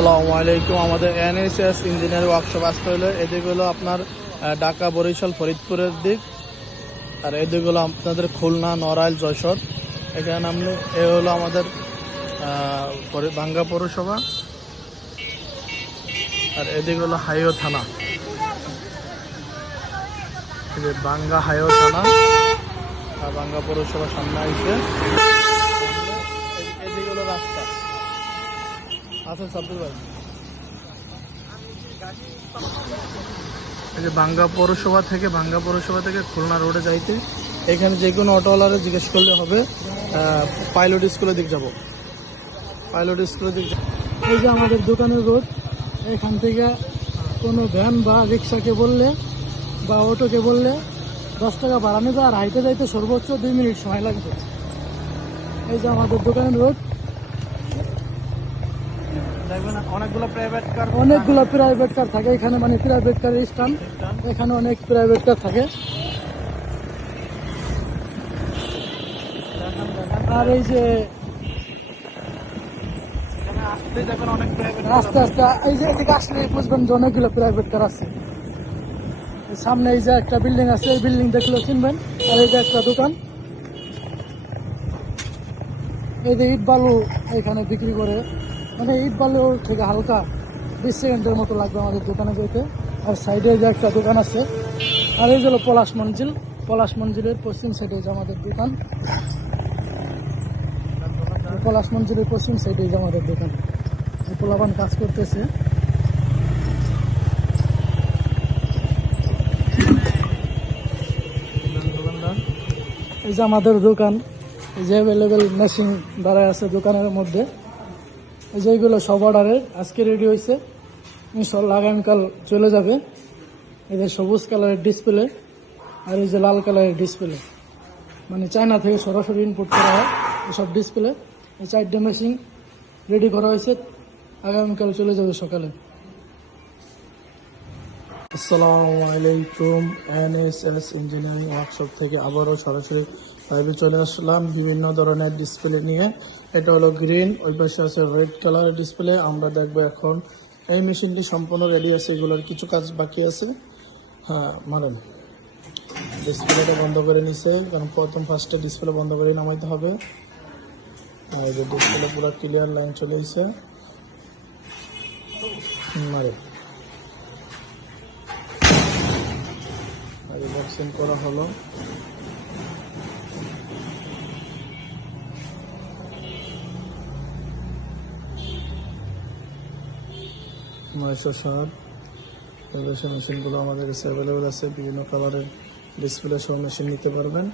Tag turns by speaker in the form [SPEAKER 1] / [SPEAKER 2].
[SPEAKER 1] আসসালামু আমাদের NSS engineer workshop আসতে হলে, এদিক হলো আপনার ঢাকা, বরিশাল, ফরিদপুরের দিক, আর এদিক হলো আপনাদের খুলনা, নড়াইল, যশোর। এখানে নামলে এ হলো আমাদের বাঙ্গা পৌরসভা। আর এদিক হলো হাইও থানা। বাঙ্গা হাইও থানা, আর বাঙ্গা পৌরসভা সামনে আইছে। এদিক হলো রাস্তা। ভাই। এই যে বাঙ্গা পৌরসভা থেকে বাঙ্গা পৌরসভা থেকে খুলনা রোডে যাইতে এখানে যে কোনো অটোওয়ালারে জিজ্ঞেস করলে হবে পাইলট স্কুলের দিক যাব। পাইলট স্কুলের দিক।
[SPEAKER 2] এই যে আমাদের দোকানের রোড এখান থেকে কোনো ভ্যান বা রিক্সাকে বললে বা অটোকে বললে দশ টাকা ভাড়া নেবে আর হাইটে যাইতে সর্বোচ্চ দুই মিনিট সময় লাগবে। এই যে আমাদের দোকানের রোড
[SPEAKER 1] অনেকগুলো প্রাইভেট কার
[SPEAKER 2] অনেকগুলো প্রাইভেট কার থাকে এখানে মানে প্রাইভেট কারের স্ট্যান্ড এখানে অনেক প্রাইভেট কার থাকে। আর এই যে
[SPEAKER 1] আসতে
[SPEAKER 2] আস্তে এই যে এদিকে আসলে বুঝবেন যে অনেকগুলো প্রাইভেট কার আছে। সামনে এই যে একটা বিল্ডিং আছে এই বিল্ডিং দেখলে চিনবেন। আর এই যে একটা দোকান। এই যে ইট বালু এখানে বিক্রি করে। মানে ইট বালু থেকে হালকা বিশ সেকেন্ডের মতো লাগবে আমাদের দোকানে যেতে। আর সাইডে যে একটা দোকান আছে, আর এই যে হলো পলাশ মঞ্জিল। পলাশ মঞ্জিলের পশ্চিম সাইডে যে আমাদের দোকান। পলাশ মঞ্জিলের পশ্চিম সাইডে যে আমাদের দোকান। এই পোলাবান কাজ করতেছে। এই যে আমাদের দোকান, এই যে অ্যাভেলেবেল মেশিন দাঁড়ায় আছে দোকানের মধ্যে। এই সব অর্ডারের, আজকে রেডি হয়েছে। ইনশাল্লাহ আগামীকাল চলে যাবে। এদের সবুজ কালারের ডিসপ্লে আর এই যে লাল কালারের ডিসপ্লে মানে চায়না থেকে সরাসরি ইনপুট করা হয় এসব ডিসপ্লে এই চারটে মেশিন রেডি করা হয়েছে। আগামীকাল চলে যাবে সকালে।
[SPEAKER 1] আসসালামু আলাইকুম, এনএসএস ইঞ্জিনিয়ারিং ওয়ার্কশপ থেকে আবারও সরাসরি লাইভে চলে আসলাম। বিভিন্ন ধরনের ডিসপ্লে নিয়ে। এটা হলো গ্রিন ওই পাশে আছে রেড কালারের ডিসপ্লে আমরা দেখব এখন এই মেশিনটি সম্পূর্ণ রেডি আছে, এগুলোর কিছু কাজ বাকি আছে। হ্যাঁ মারেন। ডিসপ্লেটা বন্ধ করে নিছে, কারণ প্রথম ফার্স্টে ডিসপ্লে বন্ধ করে নামাইতে হবে। আর ডিসপ্লে পুরো ক্লিয়ার লাইন চলে এসেছে। মারে আর করা হলো। নয়শো মেশিনগুলো আমাদের কাছে অ্যাভেলেবেল আছে। বিভিন্ন কালারের ডিসপ্লে সহ মেশিন নিতে পারবেন।